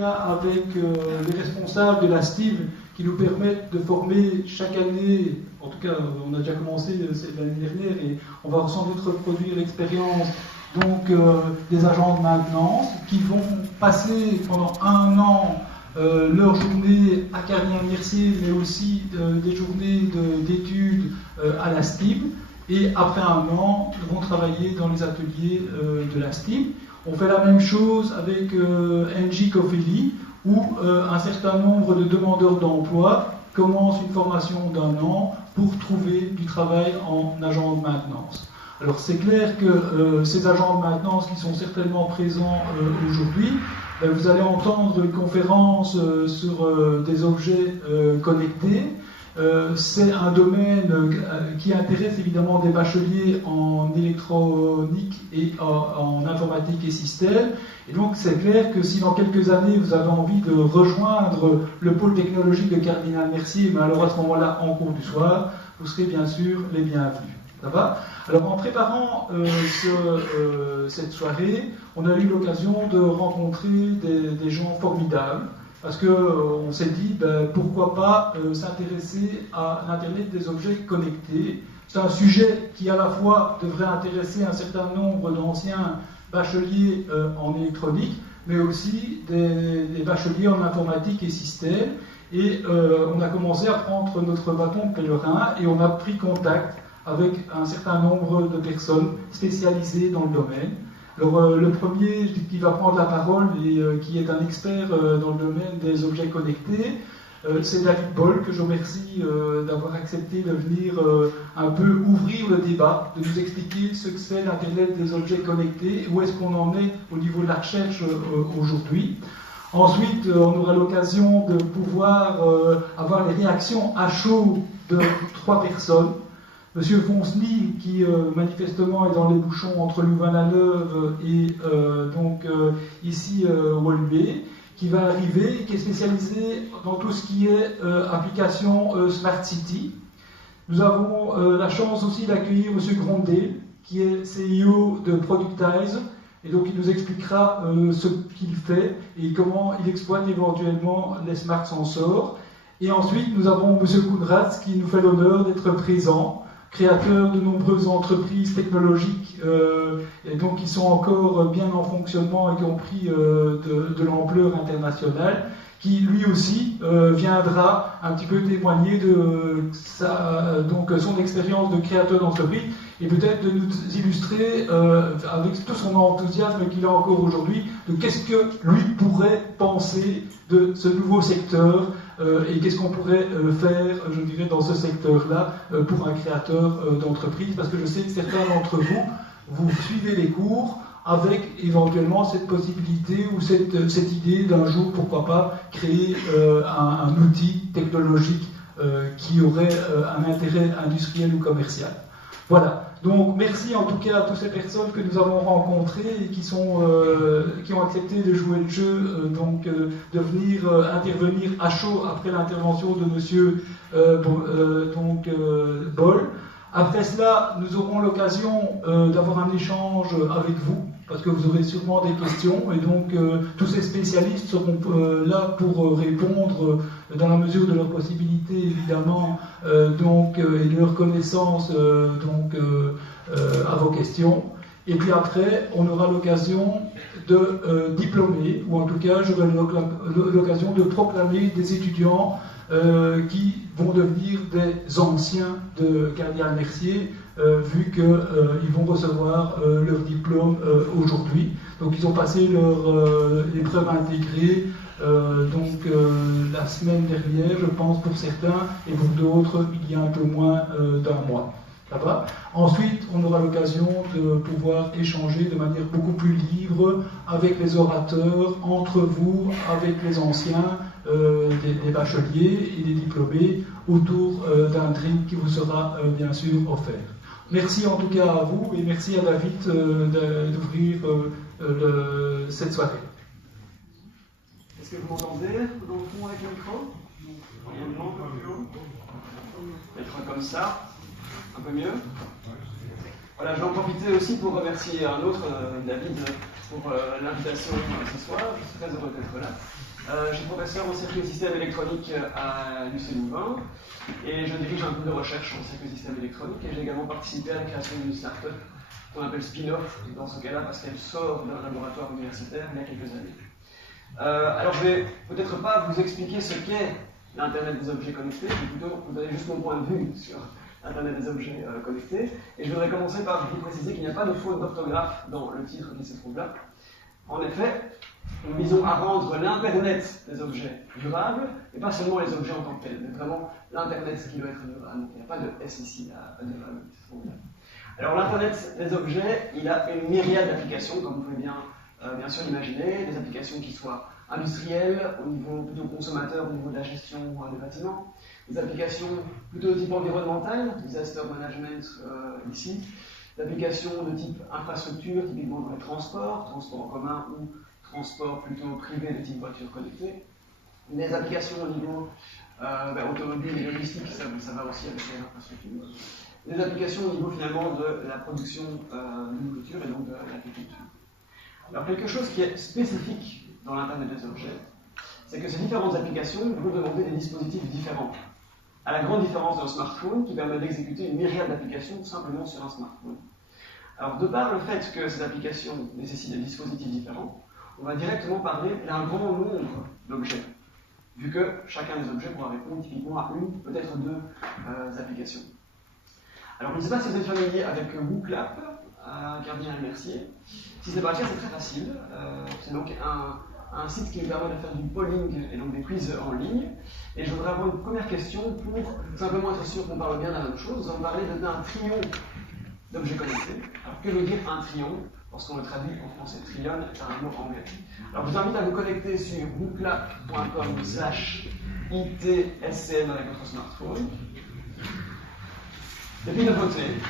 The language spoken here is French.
avec les responsables de la STIM qui nous permettent de former chaque année, en tout cas on a déjà commencé l'année dernière et on va sans doute reproduire l'expérience donc des agents de maintenance qui vont passer pendant un an leur journée à Carnières-Mercier, mais aussi des journées d'études à la STIM, et après un an vont travailler dans les ateliers de la STIM. On fait la même chose avec NG Cofeli, où un certain nombre de demandeurs d'emploi commencent une formation d'1 an pour trouver du travail en agent de maintenance. Alors c'est clair que ces agents de maintenance qui sont certainement présents aujourd'hui, vous allez entendre une conférence sur des objets connectés. C'est un domaine qui intéresse évidemment des bacheliers en électronique et en informatique et système. Et donc c'est clair que si dans quelques années vous avez envie de rejoindre le pôle technologique de Carnières-Mercier, mais alors à ce moment-là en cours du soir, vous serez bien sûr les bienvenus. Ça va ? Alors en préparant cette soirée, on a eu l'occasion de rencontrer des gens formidables. Parce qu'on s'est dit, pourquoi pas s'intéresser à l'Internet des objets connectés. C'est un sujet qui à la fois devrait intéresser un certain nombre d'anciens bacheliers en électronique, mais aussi des bacheliers en informatique et système. Et on a commencé à prendre notre bâton de pèlerin et on a pris contact avec un certain nombre de personnes spécialisées dans le domaine. Alors, le premier qui va prendre la parole et qui est un expert dans le domaine des objets connectés, c'est David Boll, que je remercie d'avoir accepté de venir un peu ouvrir le débat, de nous expliquer ce que c'est l'Internet des objets connectés, où est-ce qu'on en est au niveau de la recherche aujourd'hui. Ensuite, on aura l'occasion de pouvoir avoir les réactions à chaud de 3 personnes. Monsieur Fonsny, qui manifestement est dans les bouchons entre Louvain-la-Neuve et ici Woluwe, qui va arriver, qui est spécialisé dans tout ce qui est application Smart City. Nous avons la chance aussi d'accueillir Monsieur Grondet, qui est CEO de Productize, et donc il nous expliquera ce qu'il fait et comment il exploite éventuellement les smart sensors. Et ensuite, nous avons Monsieur Kounratz, qui nous fait l'honneur d'être présent, créateur de nombreuses entreprises technologiques et donc qui sont encore bien en fonctionnement et qui ont pris de l'ampleur internationale, qui lui aussi viendra un petit peu témoigner de son expérience de créateur d'entreprise et peut-être de nous illustrer avec tout son enthousiasme qu'il a encore aujourd'hui de qu'est-ce que lui pourrait penser de ce nouveau secteur et qu'est-ce qu'on pourrait faire, je dirais, dans ce secteur-là pour un créateur d'entreprise, parce que je sais que certains d'entre vous, vous suivez les cours avec éventuellement cette possibilité ou cette idée d'un jour, pourquoi pas, créer un outil technologique qui aurait un intérêt industriel ou commercial. Voilà. Donc merci en tout cas à toutes ces personnes que nous avons rencontrées et qui ont accepté de jouer le jeu, de venir intervenir à chaud après l'intervention de Monsieur Boll. Après cela, nous aurons l'occasion d'avoir un échange avec vous, parce que vous aurez sûrement des questions, et donc tous ces spécialistes seront là pour répondre dans la mesure de leurs possibilités, évidemment, et de leur connaissance à vos questions. Et puis après, on aura l'occasion de diplômer, ou en tout cas, j'aurai l'occasion de proclamer des étudiants qui vont devenir des anciens de Carnières-Mercier, vu qu'ils vont recevoir leur diplôme aujourd'hui. Donc ils ont passé leur épreuve intégrée la semaine dernière, je pense, pour certains, et pour d'autres, il y a un peu moins d'1 mois. Ça va ? Ensuite, on aura l'occasion de pouvoir échanger de manière beaucoup plus libre avec les orateurs, entre vous, avec les anciens, des bacheliers et des diplômés, autour d'un drink qui vous sera bien sûr offert. Merci en tout cas à vous et merci à David d'ouvrir cette soirée. Est-ce que vous m'entendez dans le fond avec le micro? Un peu plus haut. Peut-être comme ça. Un peu mieux. Voilà, je vais en profiter aussi pour remercier un autre, David, pour l'invitation ce soir. Je suis très heureux d'être là. Je suis professeur en circuit et système électronique à l'UC Louvain et je dirige un groupe de recherche en circuit et système électronique et j'ai également participé à la création d'une start-up qu'on appelle Spin-Off dans ce cas-là parce qu'elle sort d'un laboratoire universitaire il y a quelques années. Alors je vais peut-être pas vous expliquer ce qu'est l'Internet des objets connectés, mais plutôt vous donner juste mon point de vue sur l'Internet des objets connectés. Et je voudrais commencer par vous préciser qu'il n'y a pas de faute d'orthographe dans le titre qui se trouve là. En effet, nous visons à rendre l'Internet des objets durables, et pas seulement les objets en tant que tels, mais vraiment l'Internet qui doit être durable. Il n'y a pas de S ici à durable. Alors l'Internet des objets, il a une myriade d'applications, comme vous pouvez bien sûr l'imaginer, des applications qui soient industrielles, au niveau plutôt consommateur, au niveau de la gestion des bâtiments, des applications plutôt de type environnemental, disaster management ici, des applications de type infrastructure, typiquement dans les transports en commun ou transport plutôt privé de type voiture connectée, des applications au niveau automobile et logistique, ça va aussi avec les infrastructures, des applications au niveau finalement de la production de nourriture et donc de l'agriculture. Alors quelque chose qui est spécifique dans l'Internet des objets, c'est que ces différentes applications vont demander des dispositifs différents. À la grande différence d'un smartphone qui permet d'exécuter une myriade d'applications simplement sur un smartphone. Alors de par le fait que ces applications nécessitent des dispositifs différents, on va directement parler d'un grand nombre d'objets, vu que chacun des objets pourra répondre typiquement à une, peut-être deux applications. Alors je ne sais pas si vous êtes familier avec WooClap, Cardinal Mercier. Si c'est pas le cas, c'est très facile. C'est donc un site qui nous permet de faire du polling et donc des quiz en ligne. Et je voudrais avoir une première question pour simplement être sûr qu'on parle bien de la même chose. Nous allons parler d'un trion d'objets connectés. Alors que veut dire un trion? Lorsqu'on le traduit en français, trion est un mot anglais. Alors je vous invite à vous connecter sur wooclap.com/itscm avec votre smartphone. Et puis de voter.